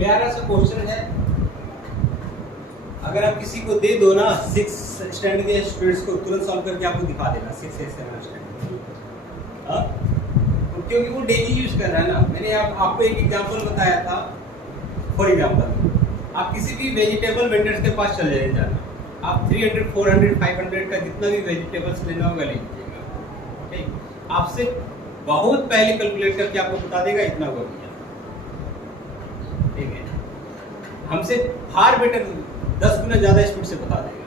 प्यारा सा क्वेश्चन है, अगर आप किसी को दे दो ना 6 स्टैंडर्ड के स्टूडेंट्स को, तुरंत सॉल्व करके आपको दिखा देगा 6 से 7 स्टैंडर्ड। हाँ, क्योंकि वो डेली यूज कर रहा है ना। मैंने आपको एक एग्जांपल बताया था। फॉर एग्जांपल, आप किसी भी वेजिटेबल वेंडर्स के पास चले जाना, आप 300, 400, 500 का जितना भी वेजिटेबल्स लेना होगा ले लीजिएगा। ठीक, आपसे बहुत पहले कैलकुलेट करके आपको बता देगा इतना हो गया। ठीक है, हमसे फार बेटर 10 गुना ज्यादा स्पीड से बता देगा।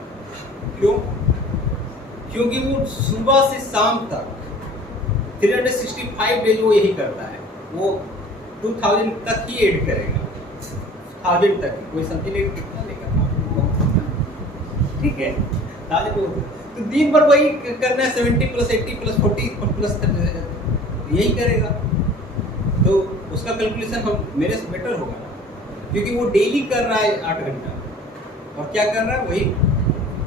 क्यों? क्योंकि वो सुबह से शाम तक 365 डेज वो यही करता है। वो 2000 तक ही ऐड करेगा, 1000 तक ही। कोई समझ नहीं कितना लेगा। ठीक है, तो दिन भर वही करना है, 70 प्लस 80 प्लस 40 प्लस यही करेगा। तो उसका कैलकुलेशन हम मेरे से बेटर होगा ना, क्योंकि वो डेली कर रहा है 8 घंटा, और क्या कर रहा है वही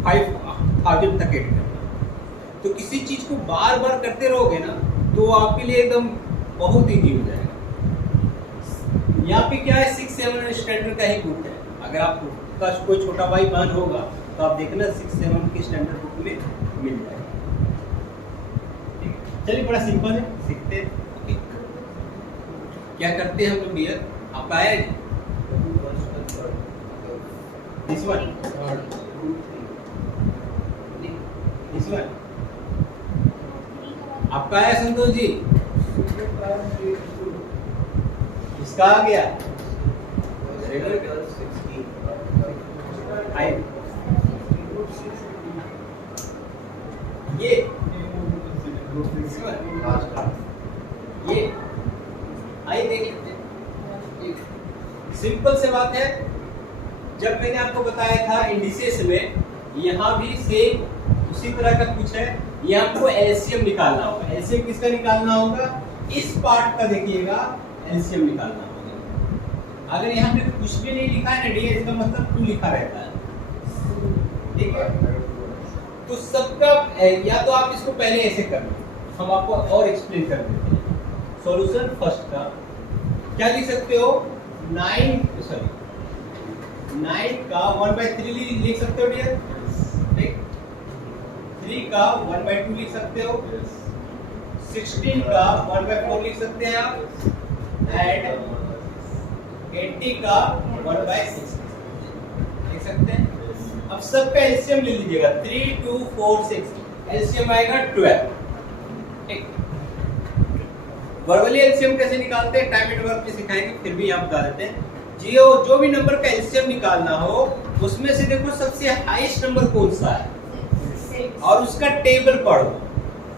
5000 तक ऐड करना। तो किसी चीज को बार बार करते रहोगे ना तो आपके लिए एकदम बहुत ईजी हो जाएगा। यहाँ पे क्या है, 6-7 स्टैंडर्ड का ही बुक है। अगर आपका कोई छोटा भाई बहन होगा तो आप देखना 6-7 की स्टैंडर्ड बुक में मिल जाएगा। चलिए, बड़ा सिंपल है, सीखते हैं। क्या करते हैं हम लोग डियर, आपका आया दिस वन, आपका आया संतोष जी, इसका आ गया ये आइए देख लेते हैं। सिंपल से बात है, जब मैंने आपको बताया था इंडिसेस में, यहाँ भी सेम उसी तरह का कुछ है। यहाँ आपको एलसीएम निकालना होगा। एलसीएम किसका निकालना होगा? इस पार्ट का देखिएगा, एलसीएम निकालना होगा। अगर यहाँ पे कुछ भी नहीं लिखा है ना डी, इसका मतलब 2 लिखा रहता है। ठीक है, तो सबका या तो आप इसको पहले ऐसे कर लो, हम आपको और एक्सप्लेन कर देते हैं। सॉल्यूशन फर्स्ट का क्या लिख सकते हो, 9 का 1/3 लिख सकते हो डियर। ठीक, 3 का 1/2 लिख सकते हो, 16 का 1/4 लिख सकते हैं आप, एंड 80 का 1/6 लिख सकते हैं। अब सबका एलसीएम ले लीजिएगा, 3, 2, 4, 6, एलसीएम आएगा 12। ठीक, वर्बली एलसीएम कैसे निकालते हैं टाइम एंड वर्क में सिखाएंगे, फिर भी यहाँ बता देते हैं। जो भी नंबर का एलसीएम निकालना हो, उसमें से देखो सबसे हाईएस्ट नंबर कौन सा है, और उसका टेबल पढ़ो,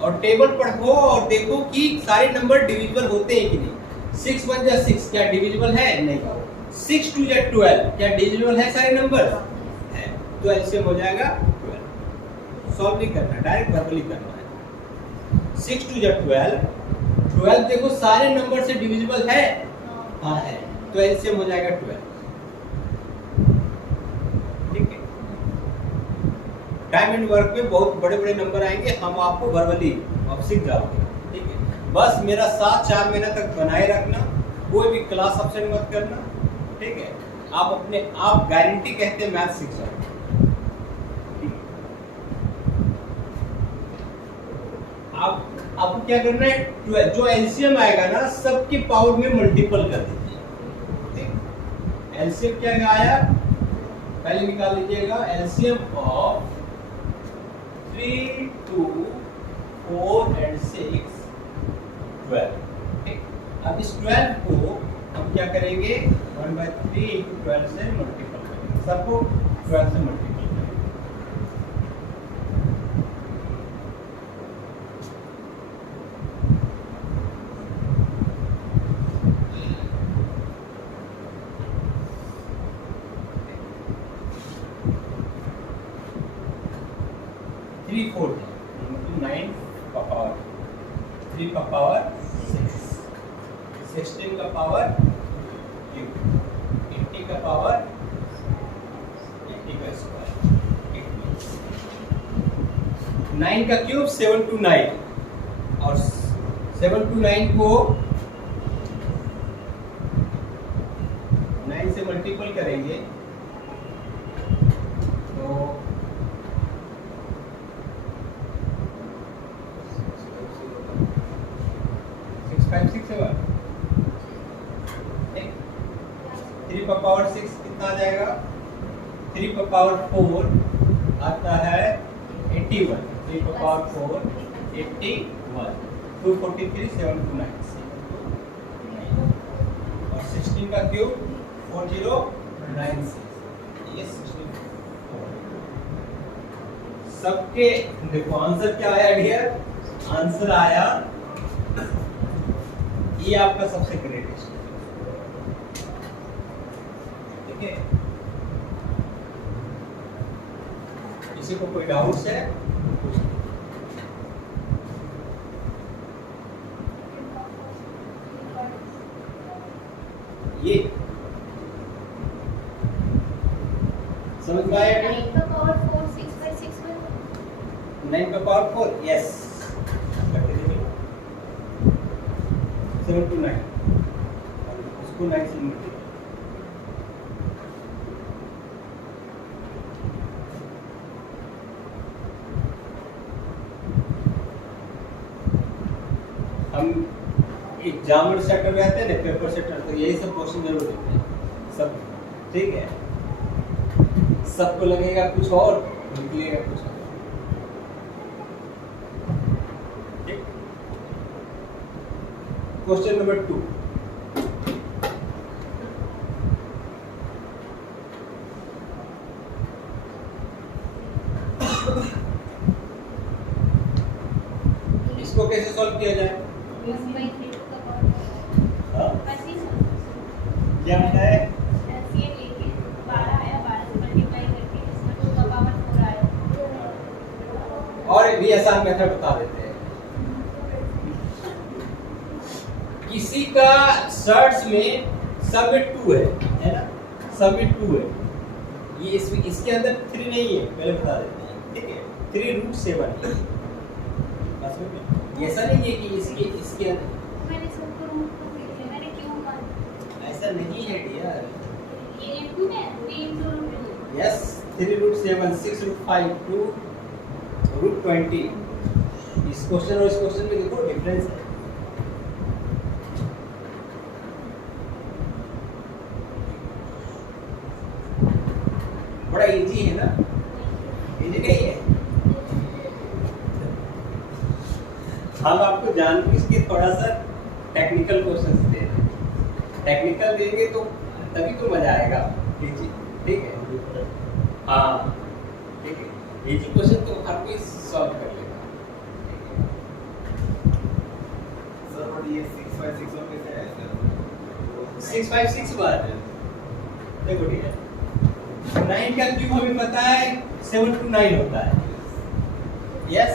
और टेबल पढ़ो और देखो कि सारे नंबर डिविजिबल होते हैं कि नहीं। 6 1 जा 6, क्या डिविजिबल है? नहीं। 6 2 जा 12, क्या डिविजिबल है सारे नंबर? है। तो एलसीएम हो जाएगा 12। सॉल्व नहीं करना, डायरेक्ट वर्बली करना है। 6 2 जा 12, 12 देखो सारे नंबर से डिविजिबल है? हाँ है, तो एलसीएम हो जाएगा 12। ठीक है, टाइम एंड वर्क में बहुत बड़े बड़े नंबर आएंगे, हम आपको वर्बली अब सीख जाओगे। ठीक है, बस मेरा साथ 4 महीना तक बनाए रखना, कोई भी क्लास अपसेंट मत करना। ठीक है, आप अपने आप गारंटी कहते हैं मैथ सीख जाओगे। आप आपको क्या करना है, जो एलसीएम आएगा ना सबके पावर में मल्टीपल कर दीजिए। ठीक, एलसीएम क्या आया पहले निकाल लीजिएगा, एलसीएम ऑफ 3, 2, 4 एंड 6 12। ठीक, अब इस 12 को हम क्या करेंगे, 1/3 × 12 से मल्टीपल करेंगे, सबको 12 से मल्टीपल। 3 4 9 का पावर, 3 का पावर 6, 16 का पावर 8, 80 का पावर 80 का स्क्वायर, 9 का क्यूब 7 to 9, और 7 to 9 को 9 9 से मल्टीपल करेंगे तो 6567 3 का पावर 6 कितना आ जाएगा? 3 का पावर 4 आता है 81। 3 का पावर 4 81 243 729 और 16 का क्यूब 4096। ये 64 सबके देखो आंसर क्या आया डियर? आंसर आया ये आपका सबसे ग्रेटेस्ट। ठीक है, किसी को कोई डाउट्स है? ये समझ में आया? 9 का पावर 4 6/6 9 का पावर 4 यस 729 उसको 9 से मल्टीप्लाई। हम एग्जामिनर सेटर रहते हैं ना, पेपर सेटर, तो यही सब क्वेश्चन जरूर देते हैं सब। ठीक है, सबको लगेगा कुछ और निकलेगा कुछ और। ठीक, क्वेश्चन नंबर 2। इसको कैसे सॉल्व किया जाए? हाँ? क्या होता है? और भी आसान मेथड बता देते हैं। किसी का सर्च में सब में 2 है ना? सब में 2 है। ये इसके अंदर 3 नहीं है, पहले बता देते हैं। ठीक है, 3√7 ऐसा नहीं है कि इसके अंदर ऐसा नहीं है डियर। यस 3√7 6√5 2√20। इस क्वेश्चन और इस क्वेश्चन में देखो डिफरेंस है। बड़ा इजी है ना? इजी नहीं है? हम आपको जानबूझ के थोड़ा सा टेक्निकल क्वेश्चंस दे रहे हैं। टेक्निकल देंगे तो तभी तो मजा आएगा। इजी, ठीक है? हाँ ठीक है, इजी क्वेश्चन तो हर कोई सॉल्व कर लेगा। सर और ये 6/6 और कैसे है सर? 6/6 बार देखो ठीक है, 9 का क्यूब हमें पता है 729 होता है। यस,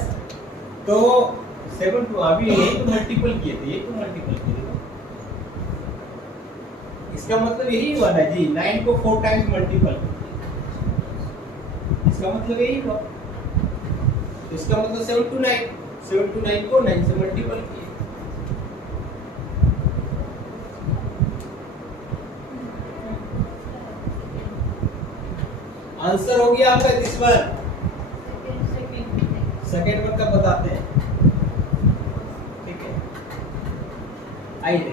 तो 7 to अभी यही तो मल्टीपल किए थे, ये तो मल्टीपल किए थे। इसका मतलब यही हुआ ना जी, 9 को 4 टाइम्स मल्टीपल। इसका मतलब यही हुआ। तो इसका मतलब 729 को 9 से मल्टीपल किए। आंसर हो गया आपका दिस वन। सेकेंड वन का बताते हैं। ठीक है, आइए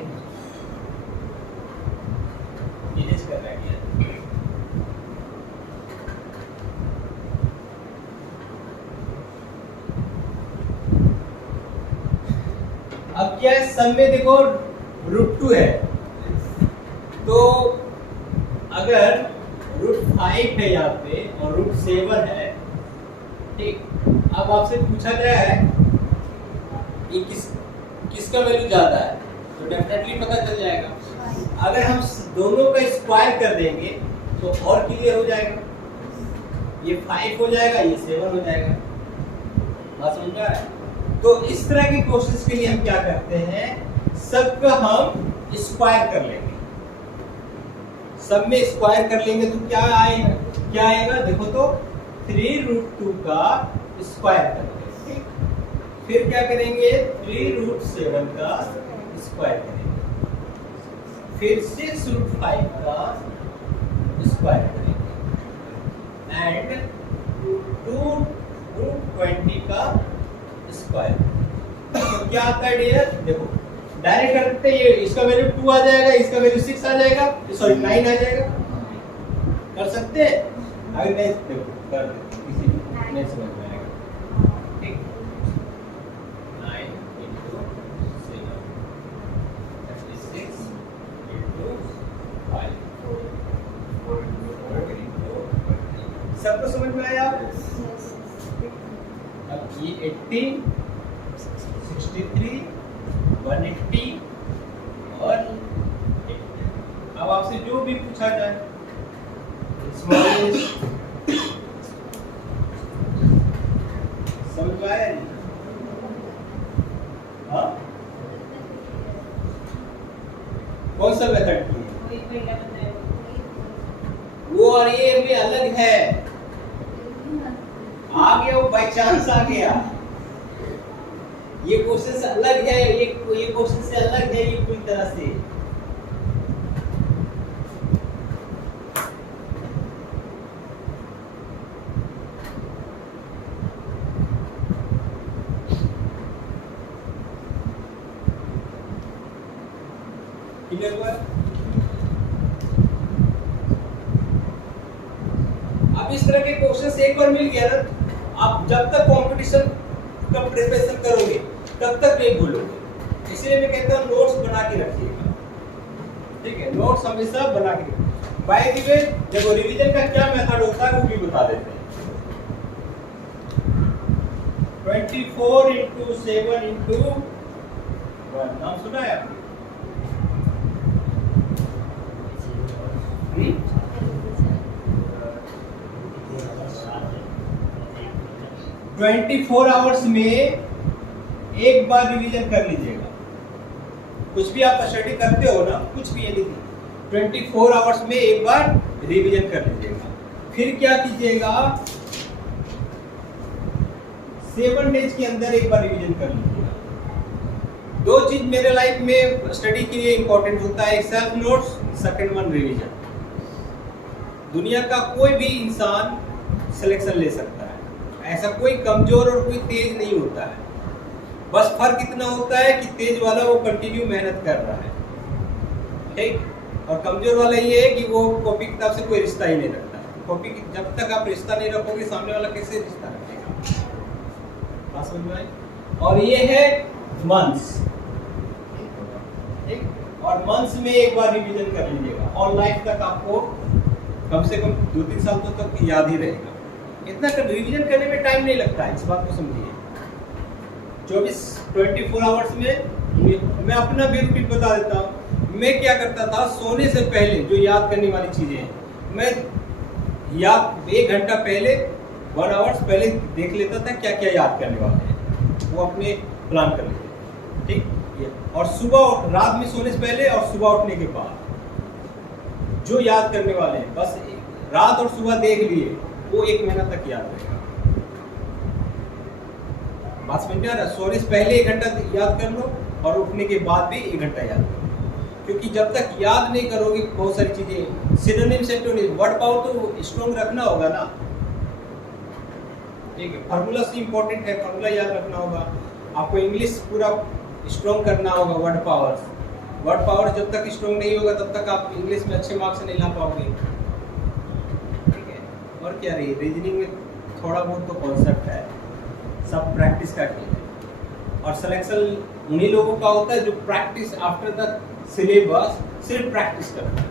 इरेज कर रहा है। अब क्या है, सब में देखो √2 है, तो अगर √5 है यहाँ पे और √7 है। ठीक, अब आपसे पूछा गया है कि किसका वैल्यू ज्यादा है, तो डेफिनेटली पता चल जाएगा। अगर हम दोनों का स्क्वायर कर देंगे तो और क्लियर हो जाएगा। ये 5 हो जाएगा, ये 7 हो जाएगा। बात समझ में आ रहा है? तो इस तरह के क्वेश्चंस के लिए हम क्या करते हैं, सबका हम स्क्वायर कर लेंगे। सब में स्क्वायर कर लेंगे तो क्या आएगा देखो तो 3√2 का स्क्वायर करेंगे। ठीक, फिर क्या करेंगे 3√7 का स्क्वायर करेंगे, फिर 6√5 का क्या आता है डियर, देखो डायरेक्ट करते ये इसका वैल्यू 2 आ जाएगा, इसका वैल्यू 6 आ जाएगा, सॉरी 9 आ जाएगा। कर सकते हैं? अगर नहीं देखो कर दे, किसी नहीं समझ में आएगा। ठीक, 9 into 7 36 into 5 4 into 4 into 20। सबको समझ में आया? अब ये 80 63 180 और 80। अब आपसे जो भी पूछा जाए समझ में आया नहीं? हाँ, कौन सा मेथड की? वो और ये में अलग है, आ गया वो बाई चांस आ गया। ये क्वेश्चन से अलग है, ये क्वेश्चन से अलग है, ये पूरी तरह से। क्लियर हुआ? अब इस तरह के क्वेश्चन एक बार मिल गया ना, आप जब तक कंपटीशन का प्रिपरेशन करोगे तब तक नहीं भूलोगे। इसलिए मैं कहता हूँ नोट्स बना के रखिएगा, ठीक है? नोट्स हमेशा बना के। बाय द वे देखो रिवीजन का क्या मेथड होता है वो भी बता देते हैं। 24 into 7 into 1 नाम सुना है आपने? 24 आवर्स में एक बार रिवीजन कर लीजिएगा। कुछ भी आप स्टडी करते हो ना, कुछ भी यदि 24 आवर्स में एक बार रिवीजन कर लीजिएगा। फिर क्या कीजिएगा, 7 डेज के अंदर एक बार रिवीजन कर लीजिएगा। दो चीज मेरे लाइफ में स्टडी के लिए इंपॉर्टेंट होता है, एक self notes, second one revision. दुनिया का कोई भी इंसान सिलेक्शन ले सकता है, ऐसा कोई कमजोर और कोई तेज नहीं होता है। बस फर्क इतना होता है कि तेज वाला वो कंटिन्यू मेहनत कर रहा है, ठीक, और कमजोर वाला ये है कि वो कॉपी किताब से कोई रिश्ता ही नहीं रखता है। कॉपी जब तक आप रिश्ता नहीं रखोगे सामने वाला कैसे रिश्ता रखेगा? बात समझ में आई? और ये है मंथ्स, ठीक, और मंथ्स में एक बार रिवीजन कर लीजिएगा और लाइफ तक आपको कम से कम 2-3 साल तक याद ही रहेगा। इतना रिवीजन करने में टाइम नहीं लगता है, इस बात को समझिए। 24 आवर्स में मैं अपना भी रूटीन बता देता हूँ। मैं क्या करता था, सोने से पहले जो याद करने वाली चीजें हैं मैं याद 1 घंटा पहले 1 आवर्स पहले देख लेता था क्या क्या याद करने वाले हैं, वो अपने प्लान कर लेते, ठीक। और सुबह रात में सोने से पहले और सुबह उठने के बाद जो याद करने वाले हैं बस रात और सुबह देख लिए, वो 1 महीना तक याद रहेगा। बात समझ में आ रहा? सोने से पहले 1 घंटा याद कर लो और उठने के बाद भी 1 घंटा याद कर लो, क्योंकि जब तक याद नहीं करोगे बहुत सारी चीजें, सिनोनिम सेंटोनिम, वर्ड पावर तो स्ट्रॉन्ग रखना होगा ना, ठीक है। फार्मूला से इंपॉर्टेंट है, फार्मूला याद रखना होगा आपको। इंग्लिश पूरा स्ट्रॉन्ग करना होगा, वर्ड पावर जब तक स्ट्रॉन्ग नहीं होगा तब तक आप इंग्लिश में अच्छे मार्क्स नहीं ला पाओगे, ठीक है। और क्या रही, रीजनिंग में थोड़ा बहुत तो कॉन्सेप्ट है, सब प्रैक्टिस का खेल है। और सिलेक्शन उन्हीं लोगों का होता है जो प्रैक्टिस आफ्टर द सिलेबस सिर्फ प्रैक्टिस करता है,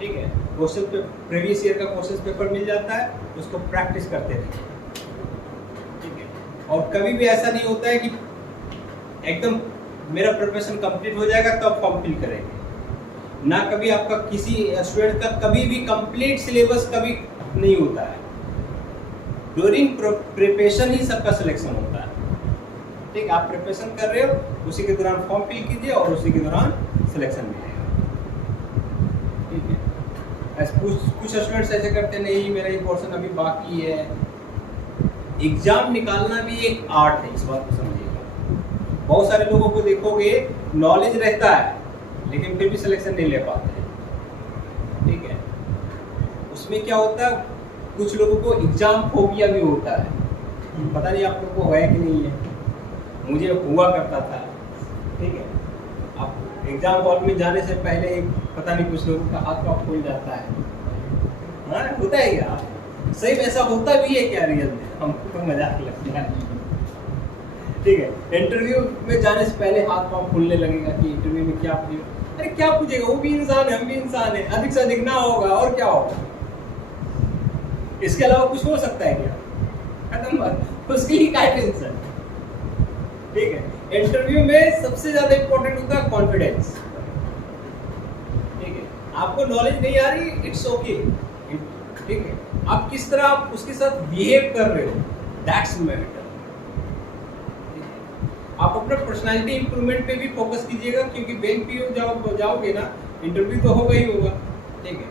ठीक है। क्वेश्चन पे प्रीवियस ईयर का क्वेश्चन पेपर मिल जाता है, उसको प्रैक्टिस करते रहिए, ठीक है। और कभी भी ऐसा नहीं होता है कि एकदम मेरा प्रिपरेशन कंप्लीट हो जाएगा तब फॉर्म फिल करेंगे ना। कभी आपका किसी स्टूडेंट का कभी भी कंप्लीट सिलेबस कभी नहीं होता है। ड्यूरिंग प्रिपरेशन ही सबका सिलेक्शन होता है, ठीक। आप प्रिपरेशन कर रहे हो, उसी के दौरान फॉर्म फिल कीजिए और उसी के दौरान सिलेक्शन मिलेगा, ठीक है। कुछ स्टूडेंट्स ऐसे करते नहीं, मेरा ये पोर्शन अभी बाकी है। एग्जाम निकालना भी एक आर्ट है, इस बात को समझिएगा। बहुत सारे लोगों को देखोगे नॉलेज रहता है लेकिन फिर भी सिलेक्शन नहीं ले पाते हैं, ठीक है। उसमें क्या होता है, कुछ लोगों को एग्जाम फोबिया भी होता है, पता नहीं आप लोगों को है कि नहीं है। मुझे हुआ करता था, ठीक है। अब एग्जाम हॉल में जाने से पहले पता नहीं कुछ लोगों का हाथ पाँव फूल जाता है, हाँ होता है क्या? सही में ऐसा होता भी है क्या रियल में? हमको तो मजाक लगता है, ठीक है। इंटरव्यू में जाने से पहले हाथ पाँव फूलने लगेगा कि इंटरव्यू में क्या पूछेगा। अरे क्या पूछेगा, वो भी इंसान है, हम भी इंसान है, अधिक से अधिक ना होगा और क्या होगा, इसके अलावा कुछ हो सकता है क्या? खत्म बात, उसकी ही काय टेंशन, ठीक है। इंटरव्यू में सबसे ज्यादा इंपॉर्टेंट होता है कॉन्फिडेंस, ठीक है। आपको नॉलेज नहीं आ रही, इट्स ओके, ठीक है। आप किस तरह आप उसके साथ बिहेव कर रहे हो, दैट्स मैटर। आप अपना पर्सनालिटी इंप्रूवमेंट पे भी फोकस कीजिएगा, क्योंकि बैंक पीओ जाओगे ना, इंटरव्यू तो होगा ही होगा, ठीक है।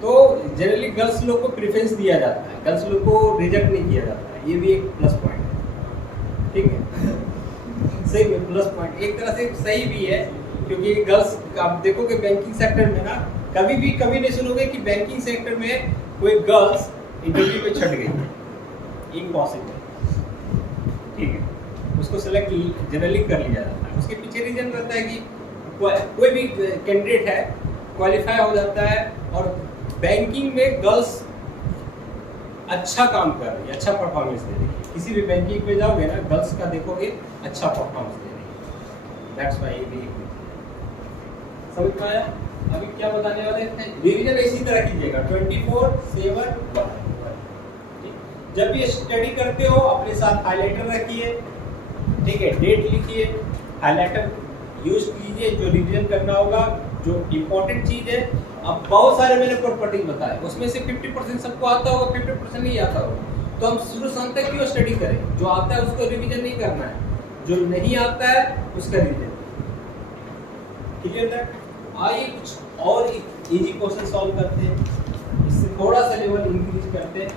तो जनरली गर्ल्स लोग को प्रेफरेंस दिया जाता है, गर्ल्स लोग को रिजेक्ट नहीं किया जाता है, ये भी एक प्लस पॉइंट है, ठीक है। सही में प्लस पॉइंट एक तरह से सही भी है, क्योंकि गर्ल्स आप देखोगे बैंकिंग सेक्टर में ना, कभी नहीं सुनोगे कि बैंकिंग सेक्टर में कोई गर्ल्स इंटरव्यू में छट गई, इम्पॉसिबल, ठीक है। उसको सेलेक्ट जनरली कर लिया जाता है। उसके पीछे रीजन रहता है कि कोई भी कैंडिडेट है क्वालिफाई हो जाता है, और बैंकिंग में गर्ल्स अच्छा काम कर रही है, अच्छा परफॉर्मेंस दे रही है। किसी भी बैंकिंग में जाओगे ना, गर्ल्स का देखोगे अच्छा परफॉर्मेंस दे रही है, दैट्स व्हाई ये भी समझ में आया। अभी क्या बताने वाले थे, रिवीजन इसी तरह कीजिएगा 24/7/1। जब भी स्टडी करते हो अपने साथ हाइलाइटर रखिए, ठीक है, डेट लिखिए, हाइलाइटर यूज कीजिए, जो रिवीजन करना होगा, जो इम्पोर्टेंट चीज है। अब बहुत सारे मैंने प्रॉपर्टीज बताए, उसमें से 50% सबको आता होगा, 50% नहीं आता होगा, तो हम शुरू से अंत तक क्यों स्टडी करें? जो आता है उसको रिवीजन नहीं करना है, जो नहीं आता है उसका रिवीजन। क्लियर है? आइए कुछ और इजी क्वेश्चन सॉल्व करते हैं, इससे थोड़ा सा लेवल इंक्रीज करते हैं।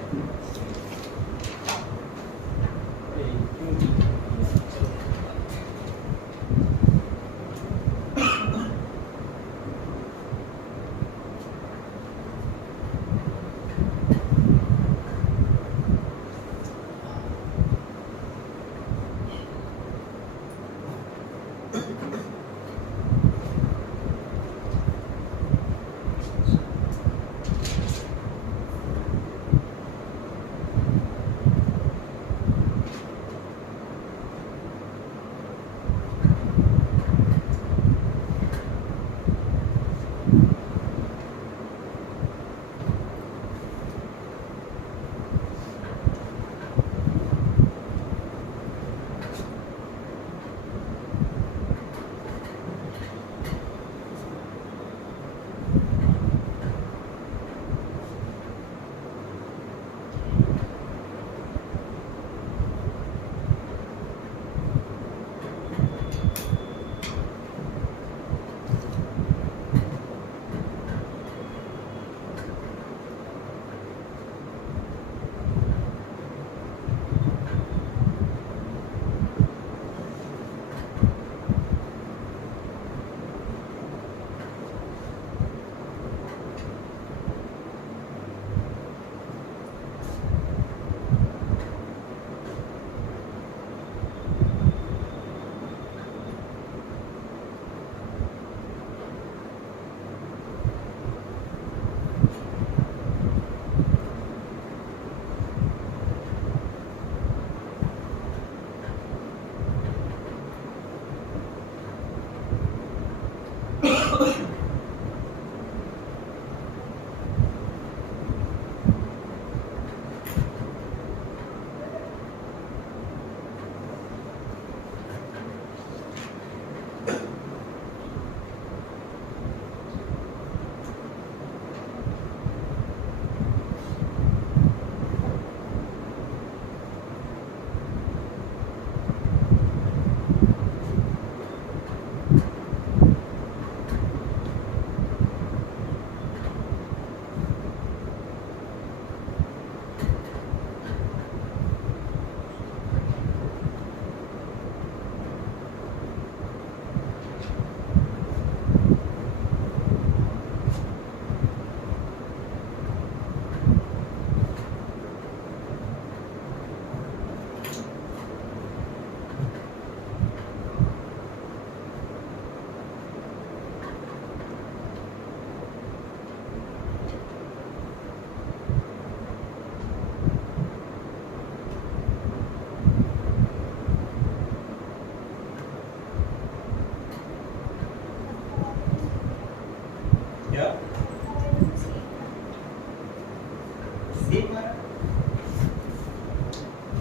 सेम आ रहा है।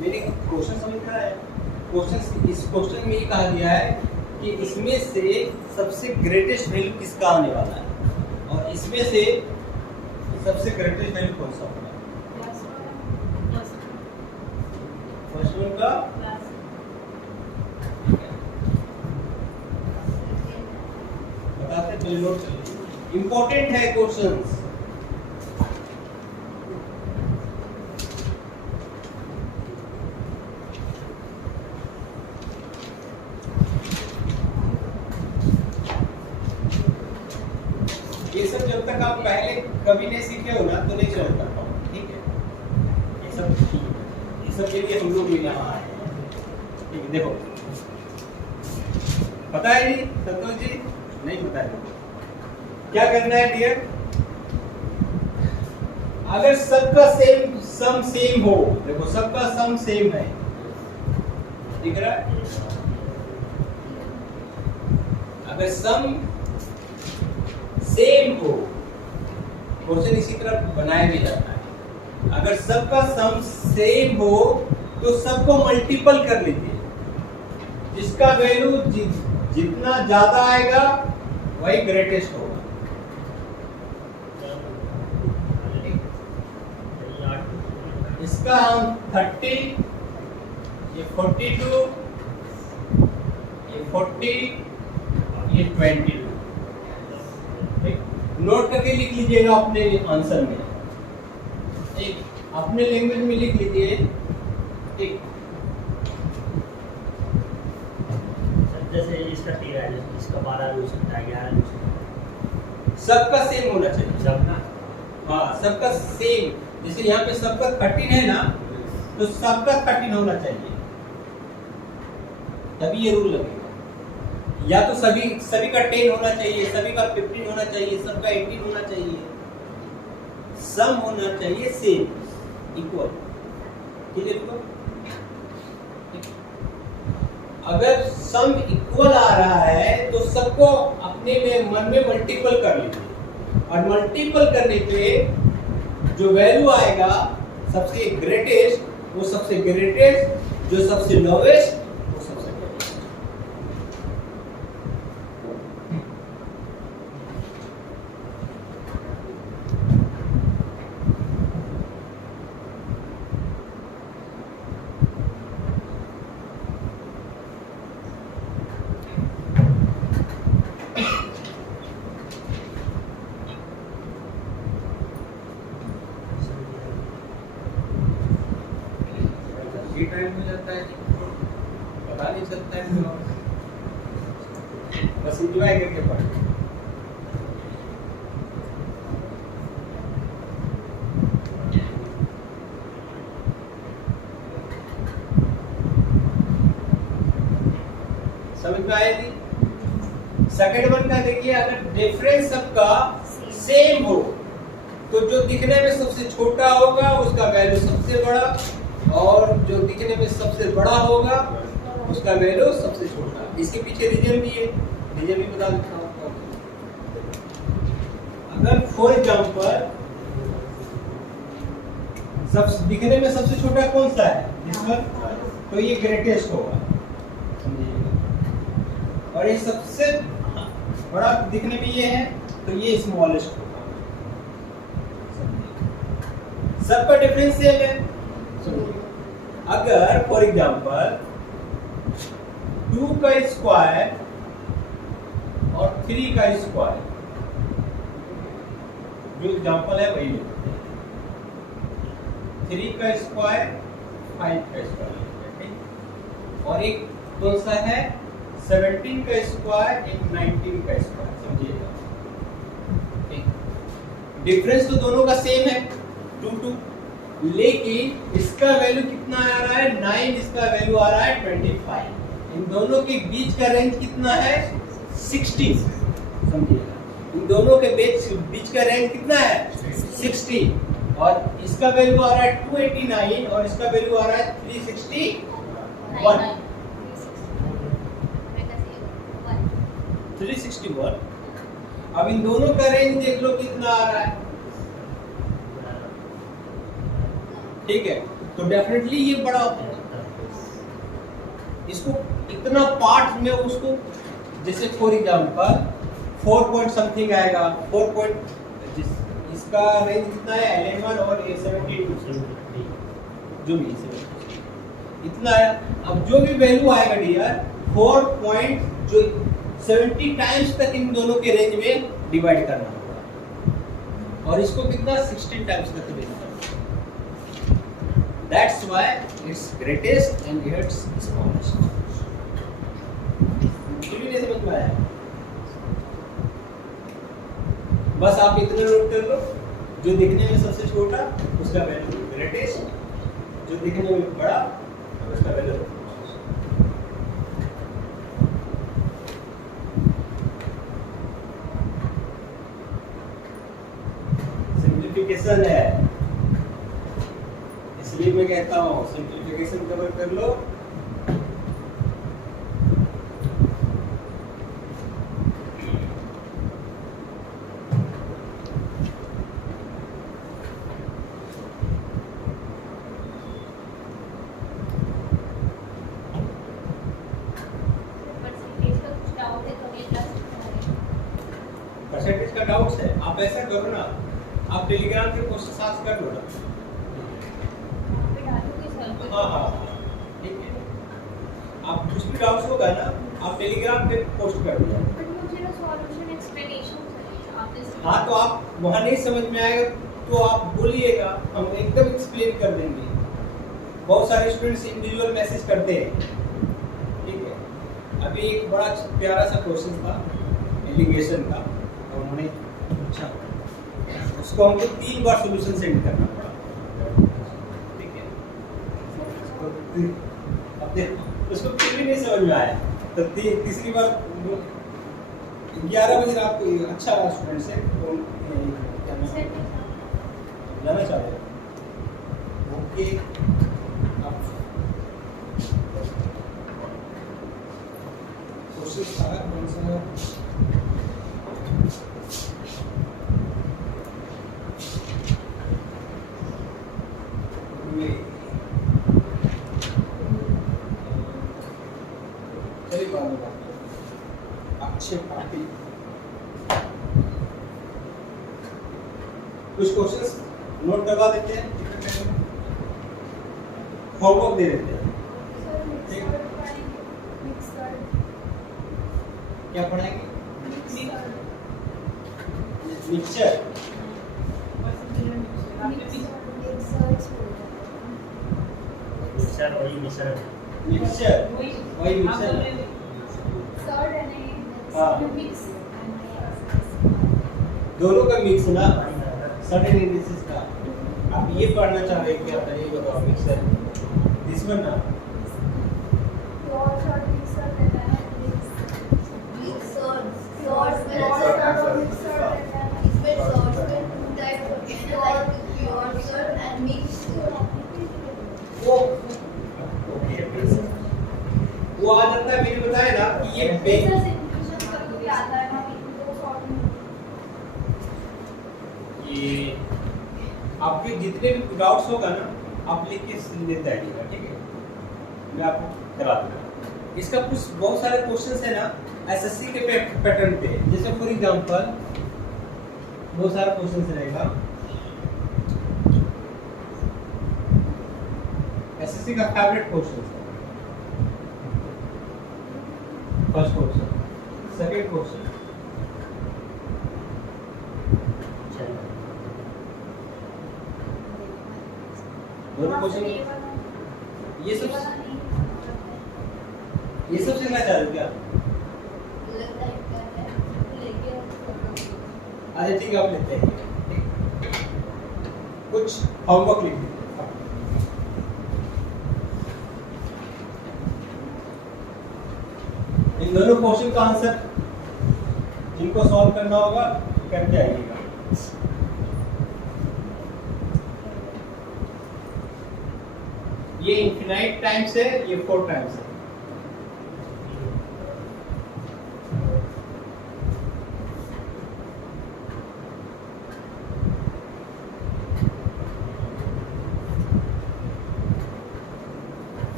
मैंने क्वेश्चन समझ में आया। क्वेश्चन, इस क्वेश्चन में ये कहा गया है कि इसमें से सबसे ग्रेटेस्ट वैल्यू किसका आने वाला है, और इसमें से सबसे ग्रेटेस्ट वैल्यू कौन सा होगा? फर्स्ट वन का। बताते तो नोट चलिए, इंपॉर्टेंट है क्वेश्चंस। ये सब जब तक आप पहले कभी नहीं सीखे हो ना तो नहीं समझ पाता हूँ, ठीक है? ये सब के लिए हम लोग यहाँ आए हैं, ठीक है? देखो, पता है जी संतोष जी? नहीं पता है। क्या करना है डियर? अगर सबका सम सेम हो, देखो सबका सम सेम है, दिख रहा है? अगर सम सेम हो, क्वेश्चन इसी तरह बनाया भी जाता है। अगर सबका सम सेम हो तो सबको मल्टीपल कर लीजिए, जिसका वैल्यू जितना ज्यादा आएगा वही ग्रेटेस्ट होगा। इसका हम 30, ये 42, ये 40, ये 22 नोट करके लिख लीजिएगा अपने आंसर में, एक अपने लैंग्वेज में लिख लीजिए, ठीक? जैसे इसका 13 है, इसका 12 हो सकता है, 11 हो सकता है। सबका सेम होना चाहिए। सबका, हाँ, सबका सेम। जैसे यहाँ पे सबका 13 है ना, तो सबका 13 होना चाहिए, तभी ये रूल लगेगा। या तो सभी का 10 होना चाहिए, सभी का 15 होना चाहिए, सबका 18 होना चाहिए, सम होना चाहिए सेम, इक्वल, ठीक है? अगर सम इक्वल आ रहा है तो सबको अपने में मन में मल्टीपल कर लीजिए, और मल्टीपल करने पे जो वैल्यू आएगा सबसे ग्रेटेस्ट, वो सबसे ग्रेटेस्ट, जो सबसे लोवेस्ट वो सबसे ग्रेटेस्ट। ये टाइम हो जाता है कि पता नहीं चलता है, बस इंजॉय करके पढ़ो। समझ में आया जी? सेकंड वन का देखिए, अगर डिफरेंस सबका सेम हो तो जो दिखने में सबसे छोटा होगा उसका वैल्यू सबसे बड़ा, और जो दिखने में सबसे बड़ा होगा उसका वैल्यू सबसे छोटा। इसके पीछे रीजन भी है, रीजन भी बता देता हूँ आपको। अगर फॉर एग्जांपल सब दिखने में सबसे छोटा कौन सा है, इस पर, तो ये ग्रेटेस्ट होगा, समझिएगा। और ये सबसे बड़ा दिखने में ये है, तो ये स्मॉलेस्ट होगा, समझिएगा। सबका डिफरेंस सेम है। अगर फॉर एग्जांपल 2 का स्क्वायर और 3 का स्क्वायर, जो एग्जांपल है वही लेते हैं। 3 का स्क्वायर 5 का स्क्वायर, और एक कौन सा है 17 का स्क्वायर, एक 19 का स्क्वायर, समझिएगा। डिफरेंस तो दोनों का सेम है 2, लेकिन इसका वैल्यू कितना आ रहा है 9, इसका वैल्यू आ रहा है 25। इन दोनों के बीच का रेंज कितना है 60, समझिएगा। इन दोनों के बीच का रेंज कितना है 60, और इसका वैल्यू आ रहा है 289 और इसका वैल्यू आ रहा है 361। 361। अब इन दोनों का रेंज देख लो कितना आ रहा है, ठीक है, तो डेफिनेटली ये बड़ा होता है। इसको इतना पार्ट में उसको, जैसे फॉर एग्जांपल 4 पॉइंट समथिंग आएगा, 4 पॉइंट इसका रेंज कितना है 11 और ये 72 जो भी 72 इतना है। अब जो भी वैल्यू आएगा डियर 4 पॉइंट जो 70 टाइम्स तक इन दोनों के रेंज में डिवाइड करना होगा, और इसको कितना 16 टाइम्स तक डिवाइड करना। That's why it's greatest and it's smallest. क्यों नहीं समझ में आया? बस आप इतना नोट कर लो, जो दिखने में सबसे छोटा उसका वैल्यू ग्रेटेस्ट, जो दिखने में बड़ा उसका वैल्यू। सिंप्लीफिकेशन है, इसलिए मैं कहता हूँ सिंप्लीफिकेशन कवर कर लो। परसेंटेज का डाउट है, आप ऐसा करो ना, आप टेलीग्राम पे क्वेश्चन आंसर कर लो ना। हाँ, ठीक है, आप कुछ भी डाउट्स होगा ना आप टेलीग्राम पे पोस्ट कर दो। हाँ, तो आप वहाँ नहीं समझ में आएगा तो आप बोलिएगा, हम एकदम एक्सप्लेन कर देंगे। बहुत सारे स्टूडेंट्स इंडिविजुअल मैसेज करते हैं, ठीक है। अभी एक बड़ा प्यारा सा क्वेश्चन था एलिगेशन का, और उन्होंने पूछा, उसको हमको 3 बार सॉल्यूशन सेंड करना पड़ा, ठीक है। अब देखो उसको फिर भी नहीं समझ में आया, तो तीसरी बार 11 बजे रात को अच्छा स्टूडेंट से तो जाना चाह रहे ओके। कोशिश था कौन सा अच्छे पार्टी कुछ क्वेश्चंस नोट करवा देते हैं, होमवर्क दे देते हैं। क्या पढ़ाएंगे? मिक्सचर, वही मिश्रण, मिक्सचर वही मिक्सचर। हाँ, दोनों का मिक्स ना, सडन एनालिसिस का। आप ये पढ़ना चाह रहे हैं क्या? ये बताओ मिक्सचर दिस वन ना, वो आ जाता है। मैंने बताया ना कि ये आपके जितने भी डाउट्स होगा ना आप लिख के देते आइएगा, ठीक है, मैं आपको करा दूंगा। इसका कुछ बहुत सारे क्वेश्चंस है ना एसएससी के पैटर्न पे, जैसे फॉर एग्जांपल बहुत सारा क्वेश्चंस रहेगा एसएससी का फेवरेट क्वेश्चन है। फर्स्ट क्वेश्चन, सेकंड क्वेश्चन, दोनों क्वेश्चन ये सब सीखना चाह रहे हो क्या? अच्छा ठीक है, आप लेते हैं कुछ होमवर्क लिख दीजिए। इन दोनों क्वेश्चन का आंसर जिनको सॉल्व करना होगा करके आइएगा। ये इनफिनाइट टाइम्स है, ये 4 टाइम्स है।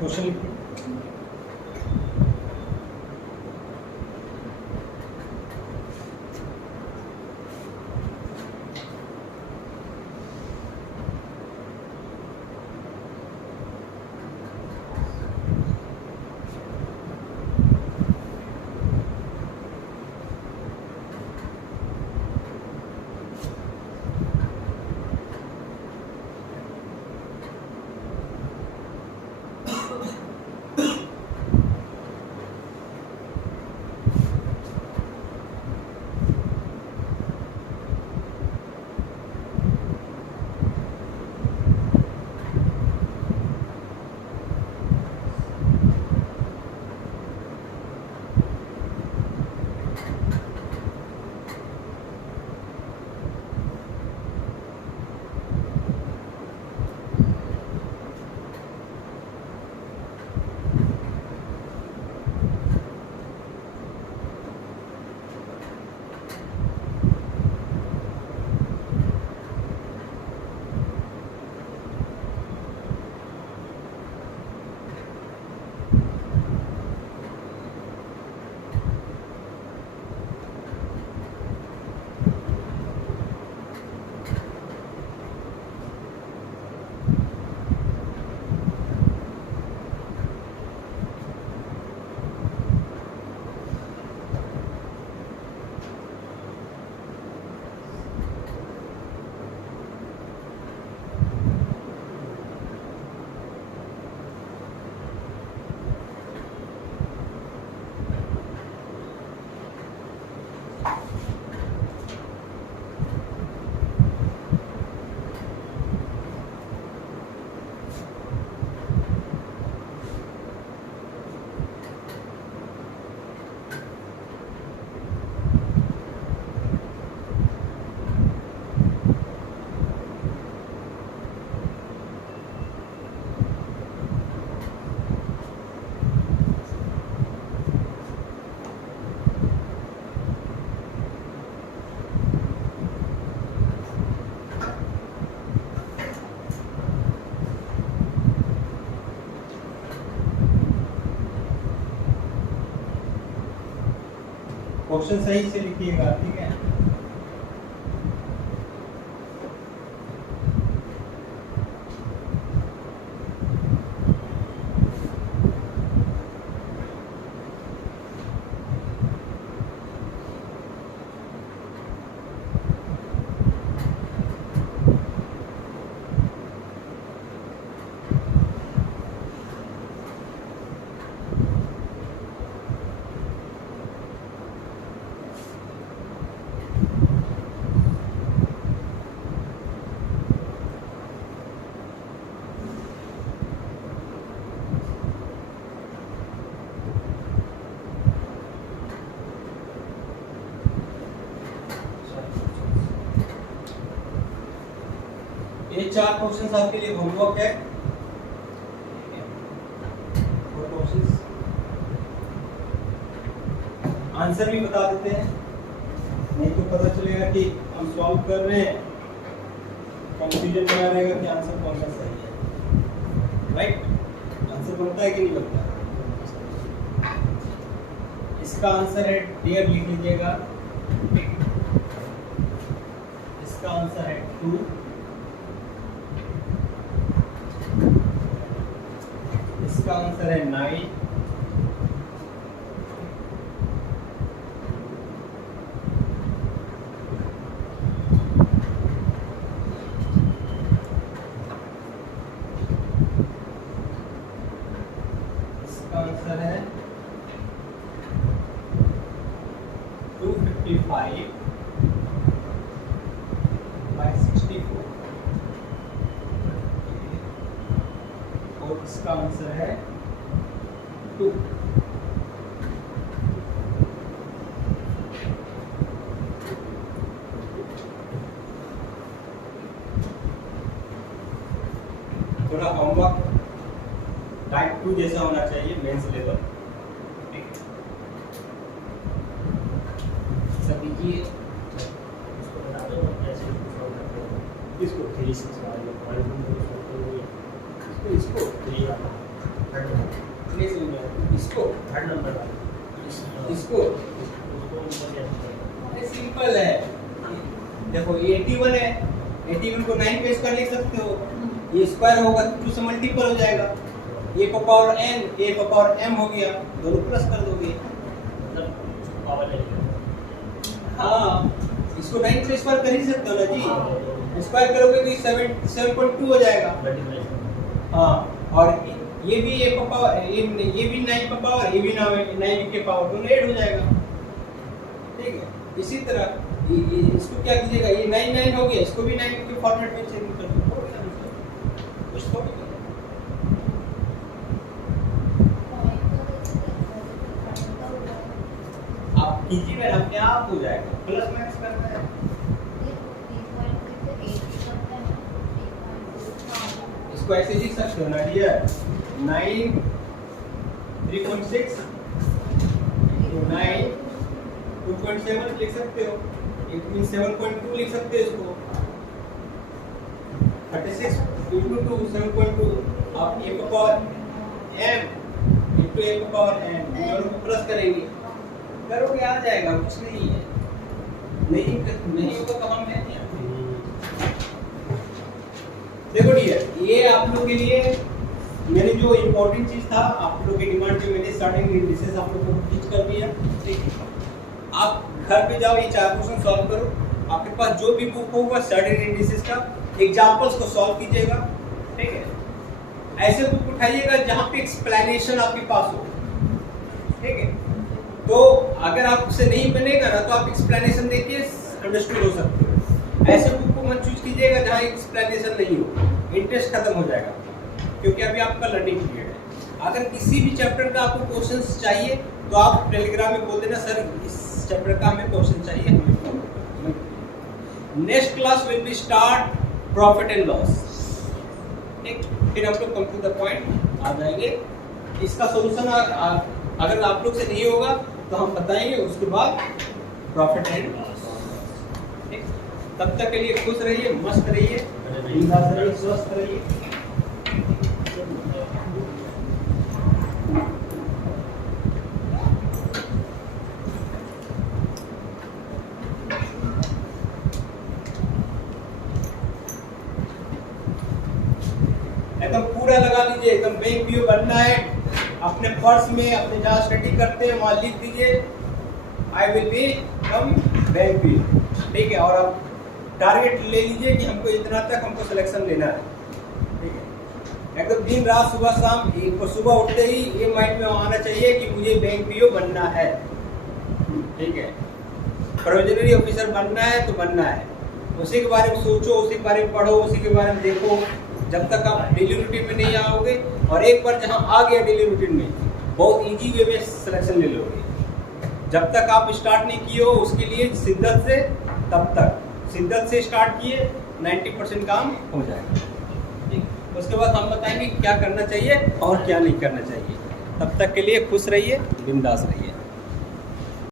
क्वेश्चन लिखिए। क्वेश्चन सही से लिखिएगा, ठीक है। ये 4 क्वेश्चंस आपके लिए होमवर्क है। आंसर भी बता देते हैं, नहीं तो पता चलेगा कि हम सॉल्व कर रहे हैं, कंफ्यूजन बना रहेगा कि आंसर कौन सा सही है। राइट, आंसर बनता है कि नहीं बनता? इसका आंसर है डियर, लिख लीजिएगा। इसका आंसर है 2। इसका आंसर है 9। इसका आंसर है 255/64 और इसका आंसर है 2। थोड़ा होमवर्क टाइप 2 जैसा होना चाहिए, मेंस लेवल। सब लीजिए। उसको बता दो कैसे सॉल्व करते हैं। इसको 3 6 वाले पॉइंट को सॉल्व करोगे। इसको 3 वाला इसको उसको ऊपर कैसे करेंगे? ये सिंपल है। देखो ये 81 है, 81 को 9 पे स्क्वायर लिख सकते हो, ये स्क्वायर होगा 2 से मल्टीपल हो जाएगा, a को पावर n a को पावर m हो गया, दोनों प्लस कर दोगे। मतलब पावर ले लीजिए। हाँ इसको 9 से स्क्वायर कर ही सकते हो ना जी, स्क्वायर करोगे तो 7.2 हो जाएगा। मल्टीप्लाई हाँ और ये भी a का पावर ये भी 9 का पावर, ये भी 9 के पावर, दोनों ऐड हो जाएगा। ठीक है, इसी तरह इसको क्या कीजिएगा, ये 9 हो गया, इसको भी 9 के फॉर्मेट में चेंज कर दो, हो गया आंसर। कुछ थोड़ी है। आप कीजिएगा ना, अपने आप हो जाएगा, प्लस माइनस करना है। इसको ऐसे लिख सकते हो ना डियर, 9 3.6 9 2.7 लिख सकते हो, इट मीन 7.2 लिख सकते हो इसको, 36 into 2 7.2, आप a का पावर m into a का पावर n दोनों को प्लस करेंगे, करोगे आ जाएगा, कुछ नहीं है। नहीं होगा तो हम है। देखो डियर, ये आप लोग के लिए मैंने जो इम्पोर्टेंट चीज था, आप लोग की डिमांड पे मैंने स्टार्टिंग इंडिसेस आप लोग को टीच कर दिया। ठीक है, आप घर पे जाओ, ये 4 क्वेश्चन सॉल्व करो, आपके पास जो भी बुक होगा स्टार्टिंग इंडिसेस का एग्जांपल्स को सॉल्व कीजिएगा। ठीक है, ऐसे बुक उठाइएगा जहाँ पे एक्सप्लेनेशन आपके पास हो। ठीक है, तो अगर आपसे नहीं बनेगा ना तो आप एक्सप्लेनेशन देखिए अंडरस्टूड हो सकते हो। ऐसे बुक को मत चूज कीजिएगा जहाँ एक्सप्लेनेशन नहीं हो, इंटरेस्ट खत्म हो जाएगा, क्योंकि अभी आपका लर्निंग पीरियड है। अगर किसी भी चैप्टर का आपको क्वेश्चंस चाहिए तो आप टेलीग्राम में बोल देना, सर इस चैप्टर का हमें क्वेश्चन चाहिए। Next class will be start profit and loss. ठीक, फिर हम लोग कम टू द पॉइंट आ जाएंगे। इसका सोल्यूशन अगर आप लोग से नहीं होगा तो हम बताएंगे, उसके बाद प्रॉफिट एंड लॉस। ठीक, तब तक के लिए खुश रहिए, मस्त रहिए, बिंदास रहिए, स्वस्थ रहिए। एकदम पूरा लगा लीजिए, एकदम बैंक पीओ बनना है। अपने पर्स में अपने जहाँ स्टडी करते हैं वहाँ लिख दीजिए, I will be come bank PO. ठीक है, और आप टारगेट ले लीजिए कि हमको इतना तक हमको सिलेक्शन लेना है। ठीक है, एकदम दिन रात सुबह शाम, सुबह उठते ही ये माइंड में आना चाहिए कि मुझे बैंक पीओ बनना है। ठीक है, प्रोविजनरी ऑफिसर बनना है तो बनना है, उसी के बारे में सोचो, उसी के बारे में पढ़ो, उसी के बारे में देखो, जब तक आप डेली रूटीन में नहीं आओगे। और एक बार जहां आ गया डेली रूटीन में, बहुत इजी वे में सिलेक्शन ले लोगे। जब तक आप स्टार्ट नहीं किए हो, उसके लिए शिद्दत से, तब तक शिद्दत से स्टार्ट किए, 90% काम हो जाएगा। ठीक, उसके बाद हम बताएंगे क्या करना चाहिए और क्या नहीं करना चाहिए। तब तक के लिए खुश रहिए, बिंदास रहिए।